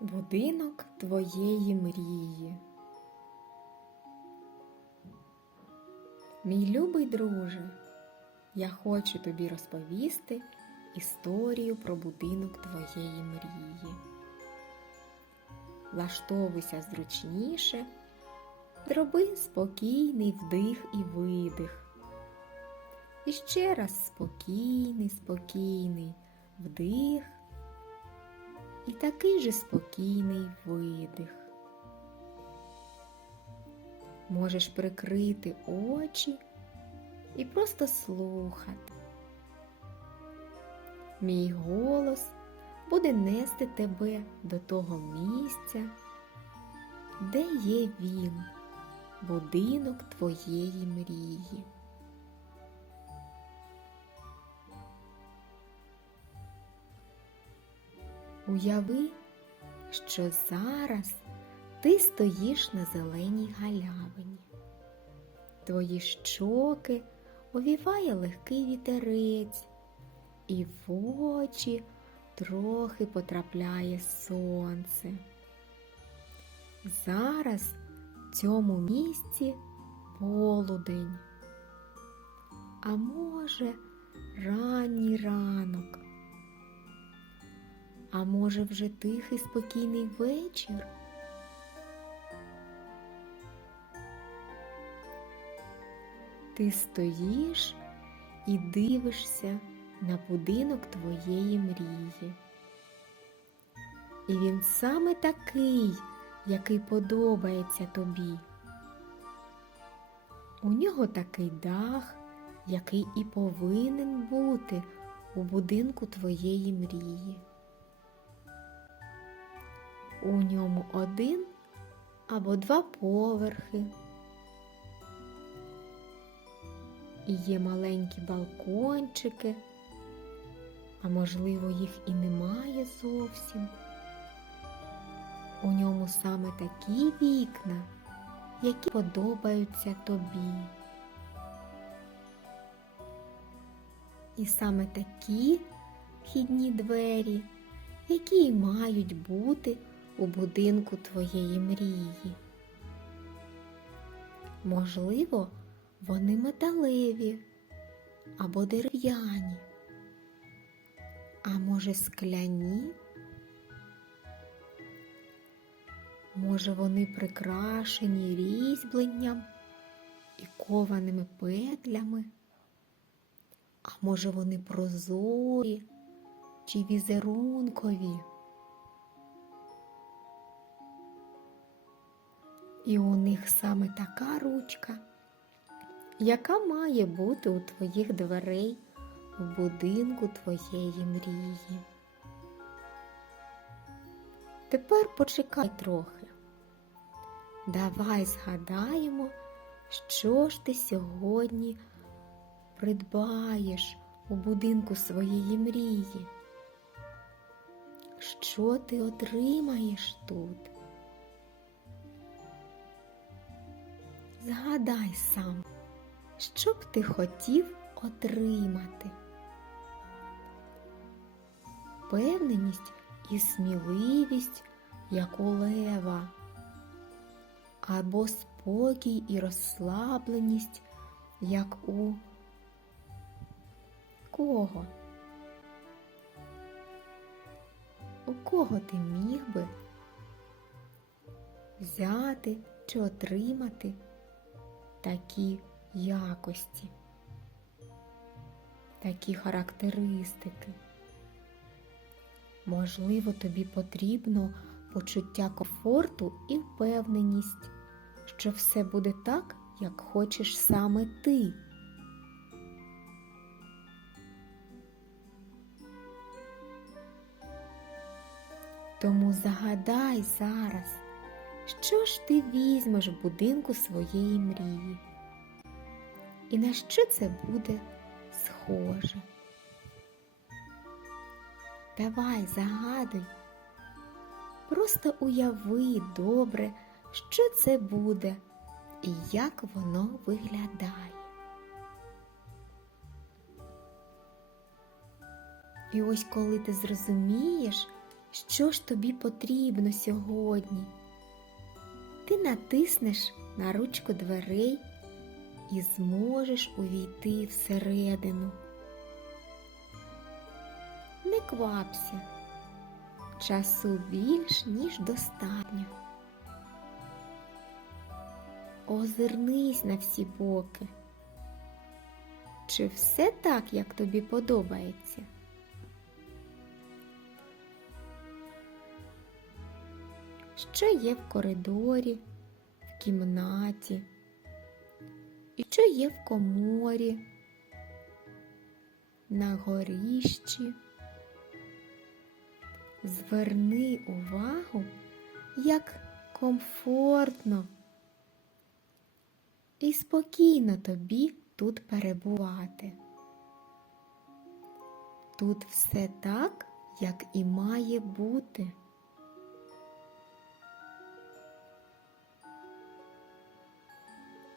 Будинок твоєї мрії. Мій любий друже, я хочу тобі розповісти історію про будинок твоєї мрії. Влаштовуйся зручніше, зроби спокійний вдих і видих. І ще раз спокійний, спокійний вдих і такий же спокійний видих. Можеш прикрити очі і просто слухати. Мій голос буде нести тебе до того місця, де є він, будинок твоєї мрії. Уяви, що зараз ти стоїш на зеленій галявині. Твої щоки овіває легкий вітерець, і в очі трохи потрапляє сонце. Зараз в цьому місці полудень, а може, ранній ранок. А може, вже тихий спокійний вечір? Ти стоїш і дивишся на будинок твоєї мрії. І він саме такий, який подобається тобі. У нього такий дах, який і повинен бути у будинку твоєї мрії. У ньому один або два поверхи. І є маленькі балкончики, а можливо, їх і немає зовсім. У ньому саме такі вікна, які подобаються тобі. І саме такі вхідні двері, які й мають бути у будинку твоєї мрії. Можливо, вони металеві або дерев'яні, а може скляні, може вони прикрашені різьбленням і кованими петлями, а може вони прозорі чи візерункові. І у них саме така ручка, яка має бути у твоїх дверей в будинку твоєї мрії. Тепер почекай трохи. Давай згадаємо, що ж ти сьогодні придбаєш у будинку своєї мрії. Що ти отримаєш тут? Згадай сам, що б ти хотів отримати? Впевненість і сміливість, як у лева, або спокій і розслабленість, як у кого? У кого ти міг би взяти чи отримати? Такі якості, такі характеристики. Можливо, тобі потрібно почуття комфорту і впевненість, що все буде так, як хочеш саме ти. Тому загадай зараз. Що ж ти візьмеш в будинку своєї мрії? І на що це буде схоже? Давай загадуй, просто уяви добре, що це буде і як воно виглядає. І ось коли ти зрозумієш, що ж тобі потрібно сьогодні. Ти натиснеш на ручку дверей і зможеш увійти всередину. Не квапся, часу більш, ніж достатньо. Озирнись на всі боки. Чи все так, як тобі подобається? Що є в коридорі, в кімнаті, і що є в коморі, на горіщі. Зверни увагу, як комфортно і спокійно тобі тут перебувати. Тут все так, як і має бути.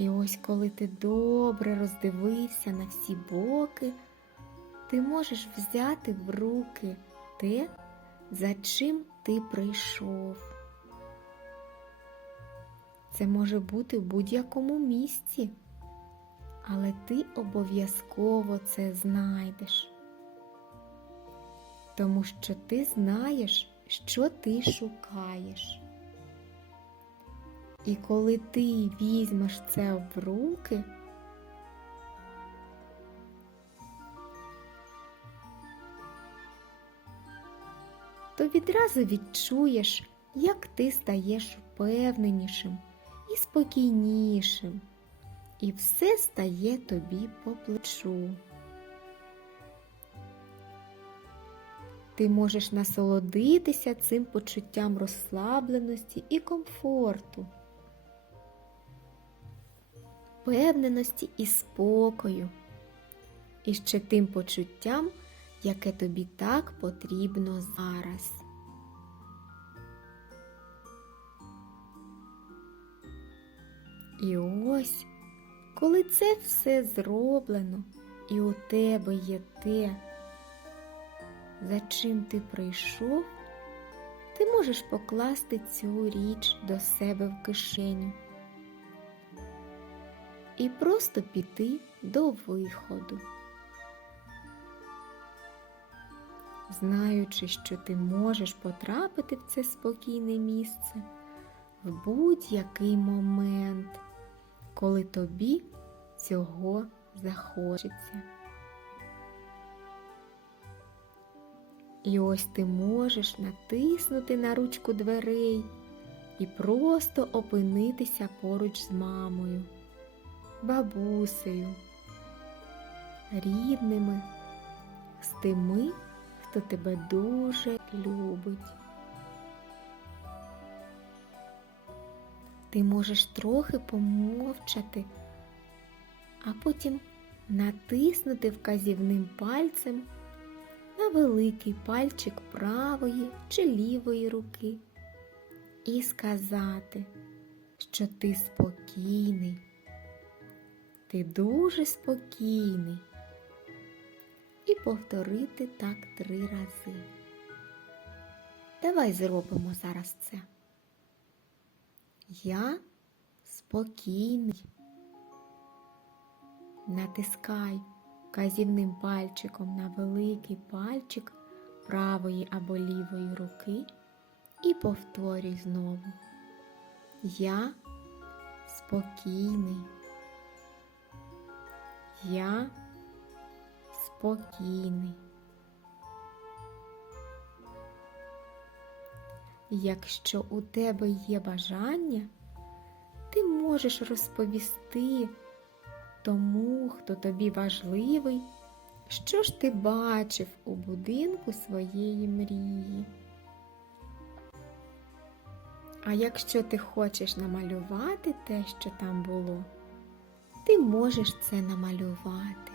І ось коли ти добре роздивився на всі боки, ти можеш взяти в руки те, за чим ти прийшов. Це може бути в будь-якому місці, але ти обов'язково це знайдеш, тому що ти знаєш, що ти шукаєш. І коли ти візьмеш це в руки, то відразу відчуєш, як ти стаєш впевненішим і спокійнішим, і все стає тобі по плечу. Ти можеш насолодитися цим почуттям розслабленості і комфорту, впевненості і спокою, і ще тим почуттям, яке тобі так потрібно зараз. І ось, коли це все зроблено, і у тебе є те, за чим ти прийшов, ти можеш покласти цю річ до себе в кишеню і просто піти до виходу. Знаючи, що ти можеш потрапити в це спокійне місце в будь-який момент, коли тобі цього захочеться. І ось ти можеш натиснути на ручку дверей і просто опинитися поруч з мамою, бабусею, рідними, з тими, хто тебе дуже любить. Ти можеш трохи помовчати, а потім натиснути вказівним пальцем на великий пальчик правої чи лівої руки і сказати, що ти спокійний, ти дуже спокійний, і повторити так три рази. Давай зробимо зараз це. Я спокійний. Натискай вказівним пальчиком на великий пальчик правої або лівої руки і повторюй знову. Я спокійний. Я спокійний. Якщо у тебе є бажання, ти можеш розповісти тому, хто тобі важливий, що ж ти бачив у будинку своєї мрії. А якщо ти хочеш намалювати те, що там було, ти можеш це намалювати.